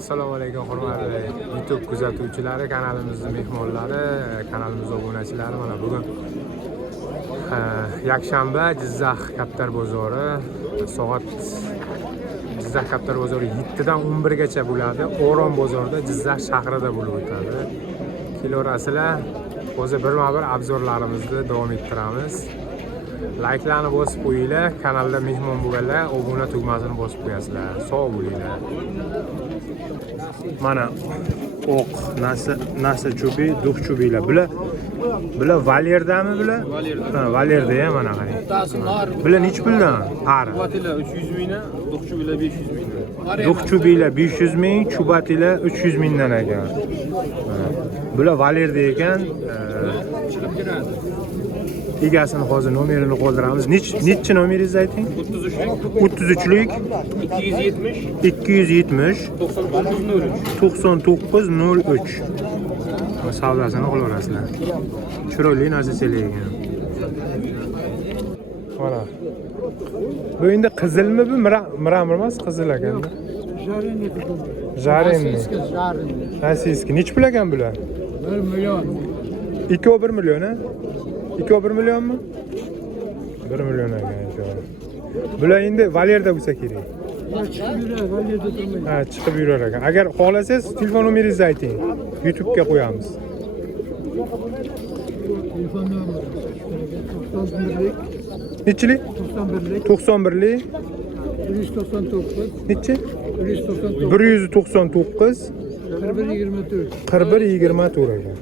Assalomu alaykum hurmatli YouTube kuzatuvchilari, kanalimizning mehmonlari, kanalimiz obunachilari. Mana bugun yakshanba Jizzax Kaptar bozori soat Jizzax Kaptar bozori 7 dan 11 gacha bo'ladi. Oron bozorida Jizzax shahrida bo'lib o'tadi. Kelarasizlar, hozir birma-bir obzorlarimizni davom ettiramiz. Like'larni bosib qo'yinglar, kanalda mehmon bo'lganlar obuna tugmasini bosib qo'yasizlar. Sog' bo'linglar. Mana oq nasa chubi, duq chubilar. Bular Valyerdami bular? Ha, Valyerda ham mana qarang. Bular nech puldan? Pari. Chubatilar 300 mingdan, duq chubilar 500 mingdan. Duq chubilar 500 ming, chubatilar 300 mingdan ekan. Bular Valyerda ekan. Egasini hozir nomerini qoldiramiz. Nechi nomeringizni ayting? 33lik 270 9903. Savdosini qilaverasizlar. Chiroyli narsalar ekan. Mana. Bu endi qizilmi bu? Miramir emas, qizil ekanda. Jarenni. Rossiyskiy. Nechi pul ekan bular? 1 million. 1 million, ha? 1 millionmi? 1 million ekan. Bular endi Valyerda bo'lsa kerak. Ha, chiqib yurar ekan. Agar xohlasangiz telefon nomeringizni ayting. YouTube'ga qo'yamiz. Telefon nomeri 91lik Nechilik? 91lik 199 nechi? 199 199 4124 ekan.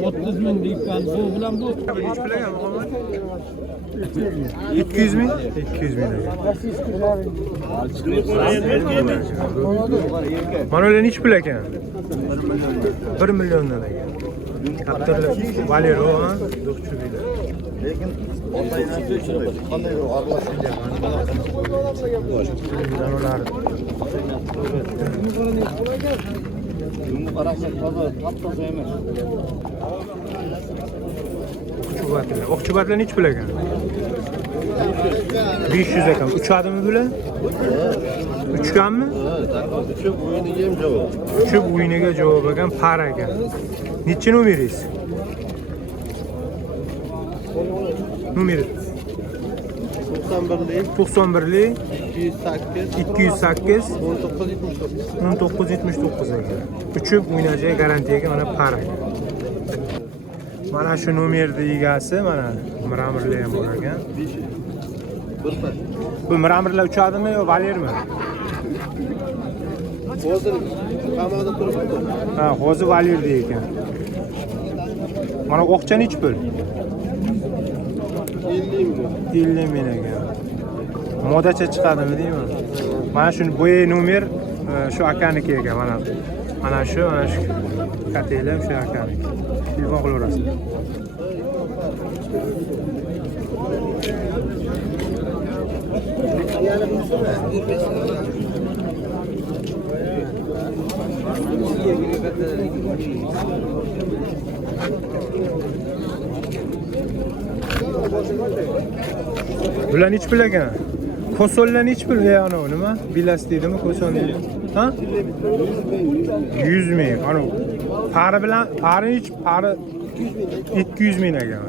30 ming deyapman. Bu bilan bu. Nechi pul ekan Muhammad? 200 ming? 200 ming ekan. Mana ular nechi pul ekan? 1 milliondan ekan. Kaptarlar Valero, ha? Duqchu bilan. Lekin qanday aralashuvga Ular Oqchubatlar nechi pul ekan? 500 ekan. Uchadimi bular? Uchganmi? uchib o'yiniga ham javob. Uchib o'yiniga javob ekan, par ekan. Nechi nomeringiz? Nomeri 91lik 208 1979 ekan. Uchib o'ynajaga garantiyaga mana par ekan. Mana shu nomerning egasi mana Miramirlar ham bor ekan. Bu Miramirlar uchadimi yo Valyermi? Hozir qamoqda turibdi. Ha, hozir Valyerda ekan. Mana oqcha nechi pul? 50 ming ekan. Modacha chiqadimi deyman. Mana shu bo'yi nomer shu akaniki ekan mana. Mana shu katela shu akaniki. Telefon qilaverasizlar. Bular nechi pul ekan? Kosollar nechi pul? Ana nima? Bilas deydimi, koson deydi. Ha? 100 ming. Ana pari bilan pari 200 ming ekan.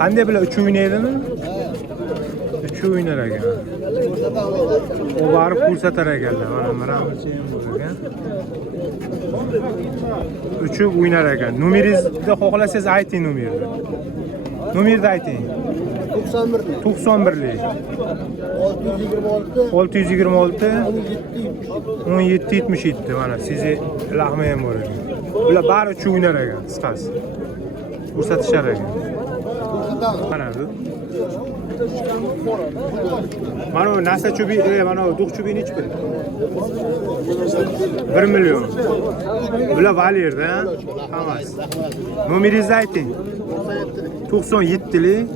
Qanday bular 3 o'ynaydimi? 3 o'ynar ekan. O borib ko'rsatar ekanlar. Mana Miramirchi ham bor ekan. 3 o'ynar ekan. Nomeringizni xohlasangiz ayting nomerni. Nomerni ayting. 91lik 626 1777 mana sizni lahmi ham bor ekan. Bular bari uch o'ynar ekan, qisqasi. Ko'rsatishar ekan. Mana bu. Mana bu nasa chubi, mana bu duq chubi nechi pul? 1 million. Bular Valyerda, hammasi. Nomeringizni ayting. 97lik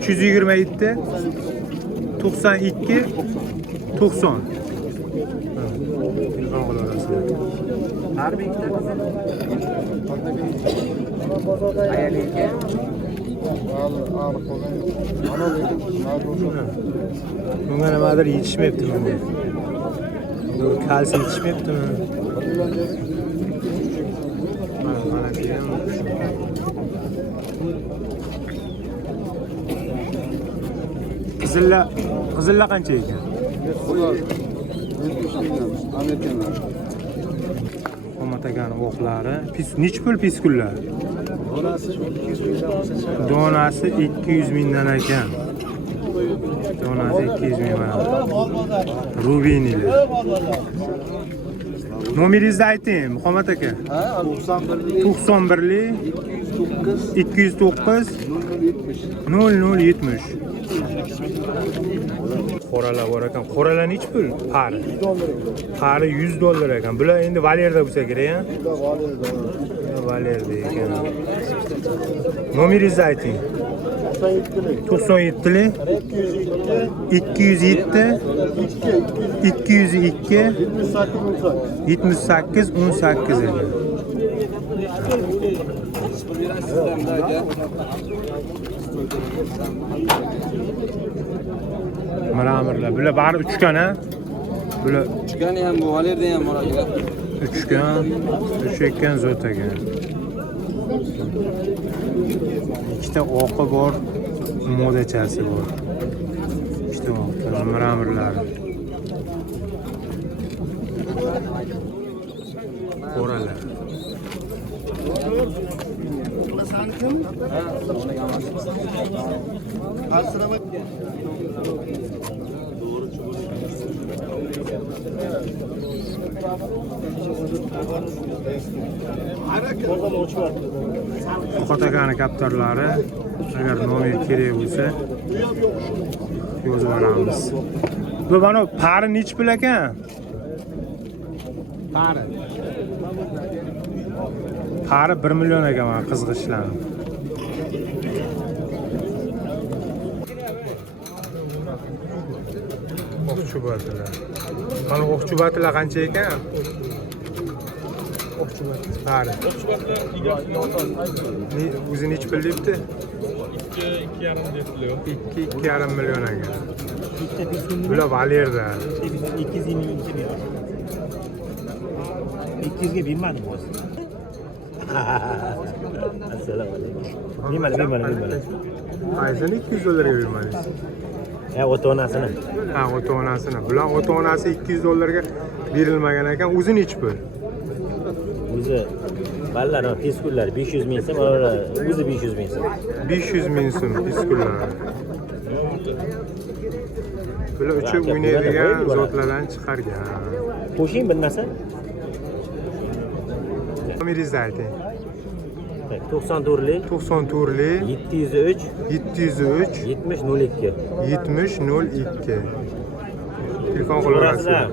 327 92 90. Telefon qilaverasizlar. Har bir ikkita ayolga bunga nimadir yetishmayapti bunga. Kalsiy yetishmayaptimi? Mana diyam. Qizilla qancha ekan? Qomat akani o'qlari. Nechi pul piskullar? Donasi 200 mingdan ekan. Donasi 200 ming mana. Rubinilar. Nomeringizni ayting, Muhammad aka. 91 209 0070. Qoralar bor ekan. Qoralar nechi pul? Pari. Pari $100 ekan. Bular endi Valerda bo'lsa kerak-a? Valerda ekan. Nomeringizni ayting. 97 207 202 78 18 ekan. Miramirlar. Bular bari uchgan-a? Bular Uchgani ham bu, Valerda ham bor aka. uchgan, ekan zot ekan. Ikkita oqi bor, modachasi bor. Ikkita oqi, miramirlari. Qoralar. Qo'qat akani kaptarlari agar nomer kerak bo'lsa yozib olamiz. Bu mana pari nechi pul ekan? Pari 1 million ekan mana qizg'ishlarni. O'qchubatilar. Mana o'qchubatilar qancha ekan? Pari. O'zi nechi pul debdi? 2,5 debdilar. 2,5 million ekan. Bular Valerda. 220 ming so'm. 200 ga bermadim hozir. Assalomu alaykum. Bermadim. Qaysini $200 ga bermadingiz? Ota-onasini. Ha, ota-onasini. Bular ota-onasi $200 ga berilmagan ekan. O'zi nechi pul? O'zi ballar, piskullar 500 ming so'm, o'zi 500 ming so'm. 500 ming so'm piskullar. Bular uchib o'ynaydigan zotlardan chiqargan. Qo'shing bir narsa. Nomeringizni ayting. 94 94 703 703 70 02. 70 02. Telefon qilaverasizlar.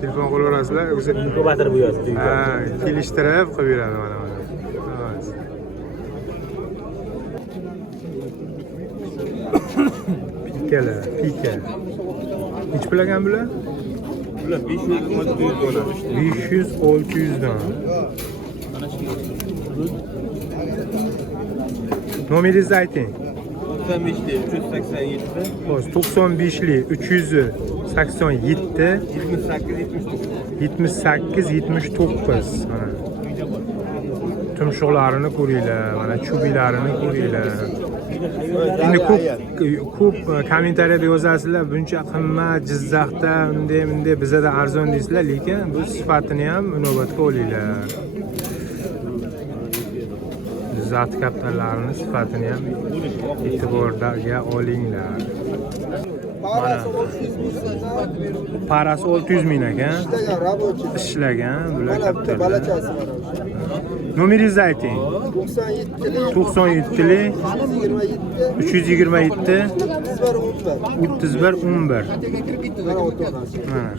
Telefon qilaverasizlar. O'zi Inkubator bu yozdi. ha, kelishtirib qilib beradi mana buni. Pika. Nechi pul ekan bular? Bular 500-600 dollar. 500-600 dan. Nomeringizni ayting. 95 387 95li 387 78 79. 78 79. Mana. Tumshuqlarini ko'ringlar, mana chubilarini ko'ringlar. Endi ko'p kommentariyada yozasizlar, buncha qimmat Jizzaxda bunday bizada arzon deysizlar, lekin bu sifatini ham inobatga olinglar. Jizzax kaptarlarini sifatini ham e'tiborga olinglar. Mana parasi 600 ming ekan. Ishlagan bular kaptarlar. Nomeringizni ayting. 97 327 31 11. Mana.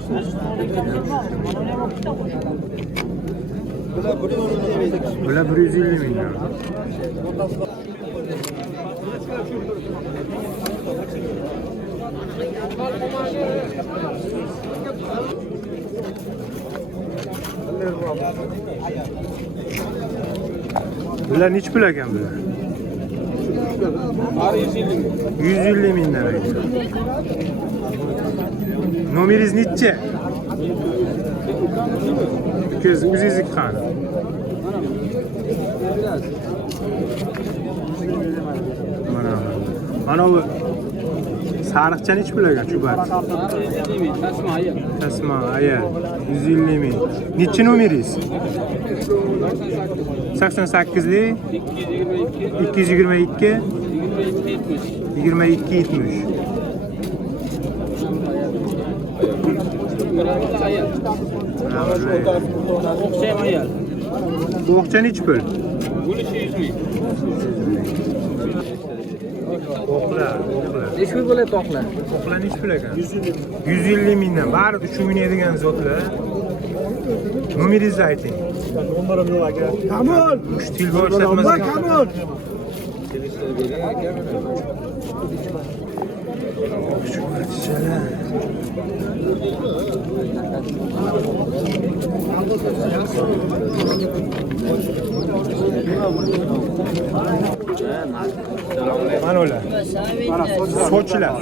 Bular 150 ming. Bular nechi pul ekan bular? 150 mingdan ekan. Nomeringiz nechi? o'zingizniki qani? Mana bu sariqcha nechi pul ekan chubat? Tasma, aya. 150 ming. Nechi nomeringiz? 88lik 222 22 70. Bu o'qcha nechi pul? O'qlar. Nechi pul bo'ladi o'qlar? O'qlar nechi pul ekan? 150 mingdan. Bari uchun o'ynaydigan zotlar. Nomeringizni ayting. Nomerim yo'q aka. Kamol. Stil ko'rsatmasak. Kamol. Mana ular. Sochilar.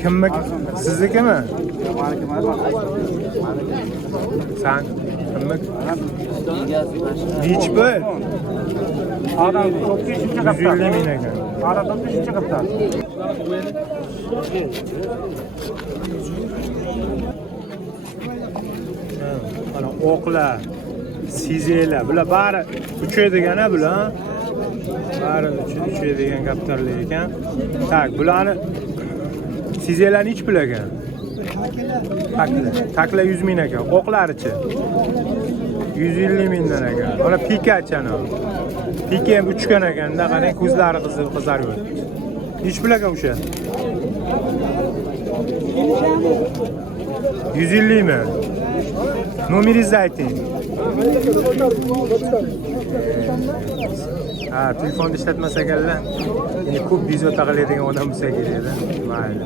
Kimmi? Siznikimi? Sen kimmi? Nechi pul? Adam 150 ming ekan. Adam shuncha qilibdi. Mana o'qlar, sizlar, bular bari uchaydigana bular. Bari uchaydigan kaptarlar ekan. Tak, bularni sizlar nechi pul ekan? Takla 100 ming ekan. O'qlarichi 150 mingdan ekan. Mana pikachani. Pika ham uchgan ekanda, qarang ko'zlari qizarib yotibdi. Nechi pul ekan o'sha? 150 mi? Nomeringizni ayting. Ha, telefonni ishlatmas ekanlar. Endi ko'p bezovta qiladigan odam bo'lsa kerak-da. Mayli.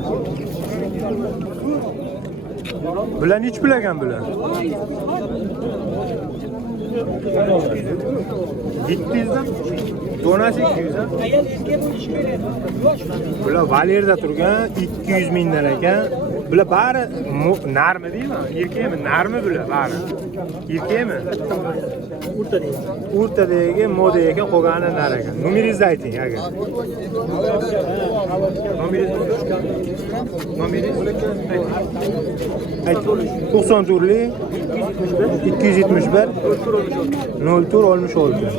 Bular nechi pul ekan bular? 700 dan? Donasi 200 dan? Bular Valerda turgan 200 mingdan ekan. Bular bari narmi deymi? Erkakmi? Narmi bular bari? Erkakmi? O'rtadagi moda ekan, qolgani nar ekan. Nomeringizni ayting aka. Nomeringiz? Ayting. 94lik 271 04 66.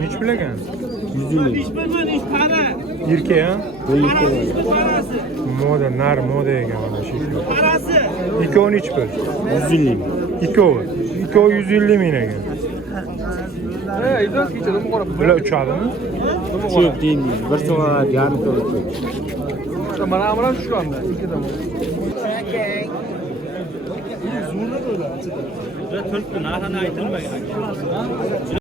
Nechi pul ekan? 150. Erkak ha? Moda, nar moda ekan mana shu. Ikkovi nechi pul? 150. Ikkovi 150 ming ekan. Bular uchadimi? Chek deydi. Bir so'm yarim to'g'ri. Mana amram tushganda. Turibdi, narxini aytilmagan.